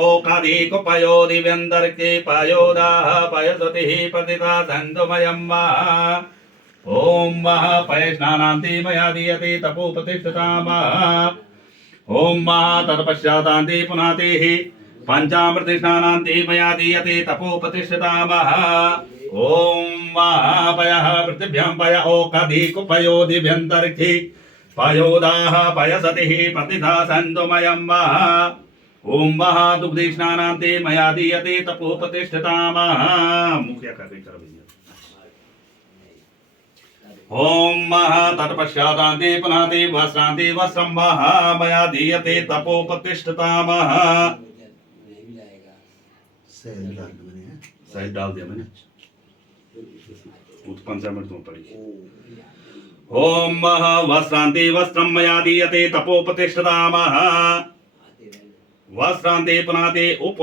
ओकाधिकुपयो दिव्यन्तर्के पयोदाः पयसतिः प्रतिथा सन्दुमयं वः ओम महा पय स्नानान्ति मया दीयते तपोपतिष्ठतामः ओम महा तत्पश्चातान्ति पुनातिः पंचामृति स्नानान्ति मया दीयते तपोपतिष्ठतामः ओम महापयः पृथिव्यां पय ओकाधिकुपयो दिव्यन्तर्के पयोदाः पयसतिः प्रतिथा सन्दुमयं वः ओम महादुग्धि स्नानान्ते मया दीयते तपोपतिष्ठतामः मुख्य कर ओम महा तत्पश्चातान्ते पुनाते वस्त्रान्ते वस्त्रं महा मया दीयते तपोपतिष्ठतामः शहद डाल दिया मैंने पंचामृत में पड़ी ओम महा वस्त्रान्ते वस्त्रं मया दीयते तपोपतिष्ठतामः वस्त्रान्ते पुनाते उप